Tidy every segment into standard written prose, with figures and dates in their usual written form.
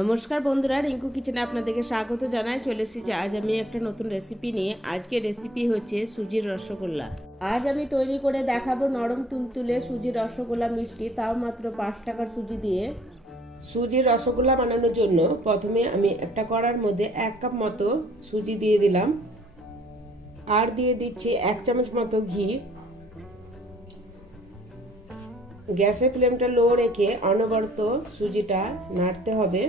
নমস্কার বন্ধুরা, রিঙ্কু কিচেনে আপনাদেরকে স্বাগত জানাই। চলে এসেছি আজ আমি একটা নতুন রেসিপি নিয়ে। আজকে রেসিপি হচ্ছে সুজির রসগোল্লা। আজ আমি তৈরি করে দেখাবো নরম তুলতুলে সুজির রসগোল্লা মিষ্টি, তাও মাত্র 5 টাকার সুজি দিয়ে। সুজির রসগোল্লা বানানোর জন্য প্রথমে আমি একটা কড়ার মধ্যে 1 কাপ মতো সুজি দিয়ে দিলাম, আর দিয়ে দিচ্ছি 1 চামচ মতো ঘি। গ্যাসের ফ্লেমটা লো রেখে অনবরত সুজিটা নাড়তে হবে।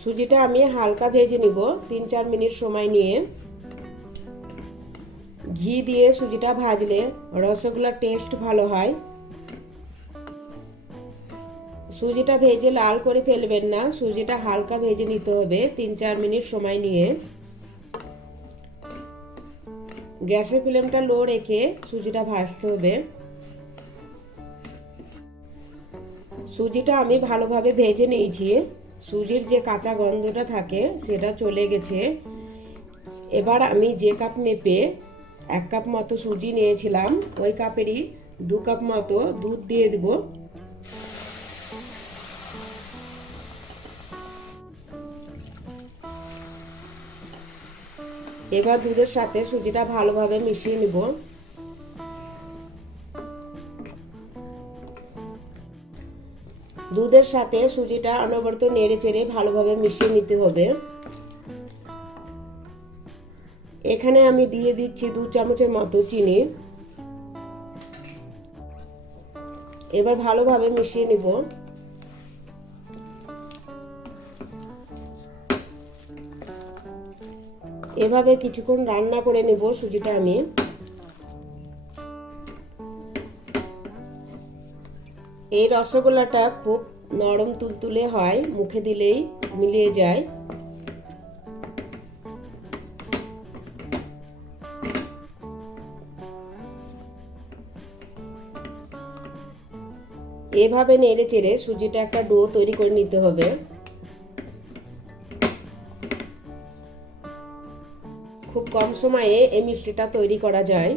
সুজিটা আমি হালকা ভেজে নিব 3-4 মিনিট সময় নিয়ে। ঘি দিয়ে সুজিটা ভাজলে রসগোল্লার টেস্ট ভালো হয়। সুজিটা ভেজে লাল করে ফেলবেন না, সুজিটা হালকা ভেজে নিতে হবে 3-4 মিনিট সময় নিয়ে। গ্যাসের ফ্লেমটা লো রেখে সুজিটা ভাজতে হবে। সুজিটা আমি ভালোভাবে ভেজে নিয়েছি, সুজির যে কাঁচা গন্ধটা থাকে সেটা চলে গেছে। এবার আমি যে কাপ মেপে 1 কাপ মতো সুজি নিয়েছিলাম, ওই কাপেরই 2 কাপ মতো দুধ দিয়ে দেব। এবার দুধের সাথে সুজিটা ভালোভাবে মিশিয়ে নিব। দুধের সাথে সুজিটা অনবরত নেড়ে চেড়ে ভালোভাবে মিশিয়ে নিতে হবে। এখানে আমি দিয়ে দিচ্ছি 2 চামচের মতো চিনি। এবার ভালোভাবে মিশিয়ে নিব। এভাবে কিছুক্ষণ রান্না করে নেব সুজিটা আমি। এই রসগোল্লাটা খুব নরম তুলতুলে হয়, মুখে দিলেই মিলিয়ে যায়। এভাবে নেড়ে চেড়ে সুজিটা একটা ডো তৈরি করে নিতে হবে। খুব কম সময়ে এই মিষ্টিটা তৈরি করা যায়।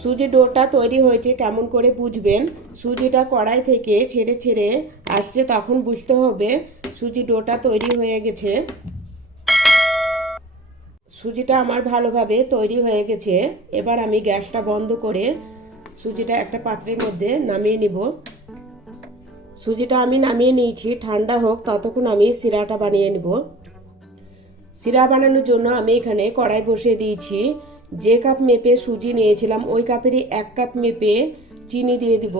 সুজি ডোটা তৈরি হয়েছে কেমন করে বুঝবেন? সুজিটা কড়াই থেকে ছেড়ে ছেড়ে আসছে, তখন বুঝতে হবে সুজি ডোটা তৈরি হয়ে গেছে। সুজিটা আমার ভালোভাবে তৈরি হয়ে গেছে। এবার আমি গ্যাসটা বন্ধ করে সুজিটা একটা পাত্রের মধ্যে নামিয়ে নিব। সুজিটা আমি নামিয়ে নিয়েছি, ঠান্ডা হোক ততক্ষণ আমি সিরাটা বানিয়ে নিব। সিরা বানানোর জন্য আমি এখানে কড়াই বসিয়ে দিয়েছি। যে কাপ মেপে সুজি নিয়েছিলাম ওই কাপেরই 1 কাপ মেপে চিনি দিয়ে দিব,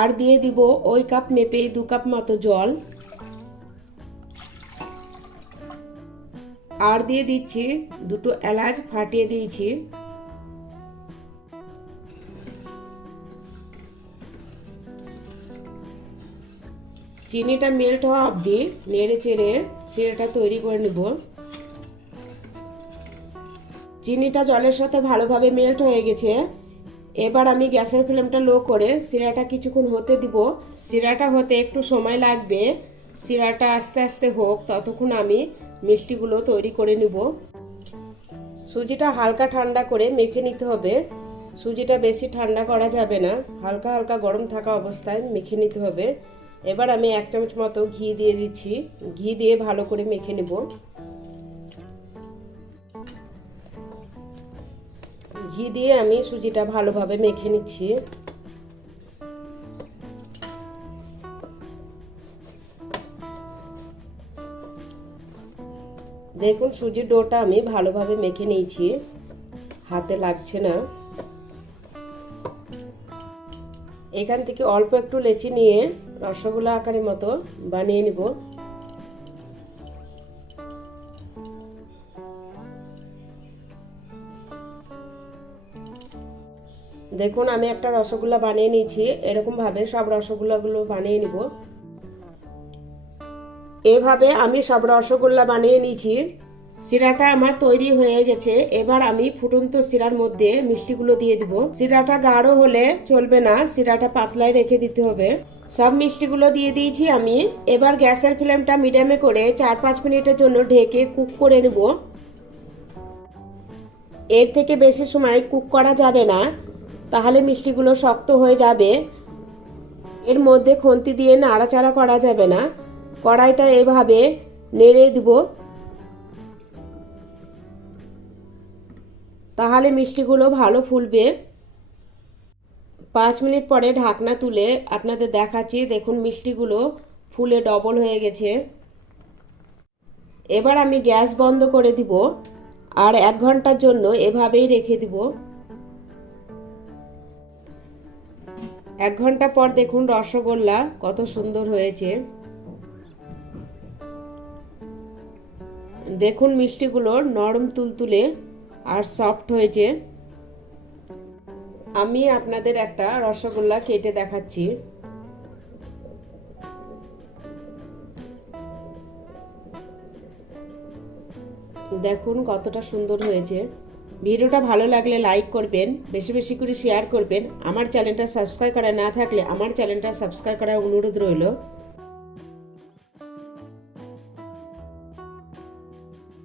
আর দিয়ে দিব ওই কাপ মেপে 2 কাপ মতো জল, আর দিয়ে দিচ্ছি 2টো এলাচ ফাটিয়ে দিয়েছি। চিনিটা মেল্ট হওয়া অবধি নেড়ে চেড়ে সিরাটা তৈরি করে নেব। চিনিটা জলের সাথে ভালোভাবে মেল্ট হয়ে গেছে। এবার আমি গ্যাসের ফ্লেমটা লো করে সিরাটা কিছুক্ষণ হতে দিব। সিরাটা হতে একটু সময় লাগবে, সিরাটা আস্তে আস্তে হোক ততক্ষণ আমি মিষ্টিগুলো তৈরি করে নিব। সুজিটা হালকা ঠান্ডা করে মেখে নিতে হবে। সুজিটা বেশি ঠান্ডা করা যাবে না, হালকা হালকা গরম থাকা অবস্থায় মেখে নিতে হবে। এবার আমি 1 চামচ মতো ঘি দিয়ে দিচ্ছি, ঘি দিয়ে ভালো করে মেখে নেব। ঘি দিয়ে আমি সুজিটা ভালোভাবে মেখে নিচ্ছি। দেখুন সুজির ডোটা আমি ভালোভাবে মেখে নিয়েছি, হাতে লাগছে না। এখান থেকে অল্প একটু লেচি নিয়ে রসগোল্লা আকারের মতো বানিয়ে নিব। দেখুন আমি একটা রসগোল্লা বানিয়ে নিয়েছি, এরকম ভাবে সব রসগোল্লাগুলো বানিয়ে নিব। এভাবে আমি সব রসগোল্লা বানিয়ে নিয়েছি। সিরাটা আমার তৈরি হয়ে গেছে। এবার আমি ফুটন্ত সিরার মধ্যে মিষ্টিগুলো দিয়ে দিব। সিরাটা গাঢ় হলে চলবে না, সিরাটা পাতলায় রেখে দিতে হবে। সব মিষ্টিগুলো দিয়ে দিয়েছি আমি। এবার গ্যাসের ফ্লেমটা মিডিয়ামে করে 4-5 মিনিটের জন্য ঢেকে কুক করে নেব। এর থেকে বেশি সময় কুক করা যাবে না, তাহলে মিষ্টিগুলো শক্ত হয়ে যাবে। এর মধ্যে খুন্তি দিয়ে নাড়াচাড়া করা যাবে না, কড়াইটা এভাবে নেড়ে দিব, তাহলে মিষ্টিগুলো ভালো ফুলবে। 5 মিনিট পরে ঢাকনা তুলে আপনাদের দেখাচ্ছি। দেখুন মিষ্টিগুলো ফুলে ডবল হয়ে গেছে। এবার আমি গ্যাস বন্ধ করে দিব আর 1 ঘন্টার জন্য এভাবেই রেখে দিব। 1 ঘন্টা পর দেখুন রসগোল্লা কত সুন্দর হয়েছে। দেখুন মিষ্টিগুলো নরম তুলতুলে আর সফট হয়েছে। আমি আপনাদের একটা রসগোল্লা কেটে দেখাচ্ছি। দেখুন কতটা সুন্দর হয়েছে। ভিডিওটা ভালো লাগলে লাইক করবেন, বেশি বেশি করে শেয়ার করবেন। আমার চ্যানেলটা সাবস্ক্রাইব করা না থাকলে আমার চ্যানেলটা সাবস্ক্রাইব করার অনুরোধ রইল।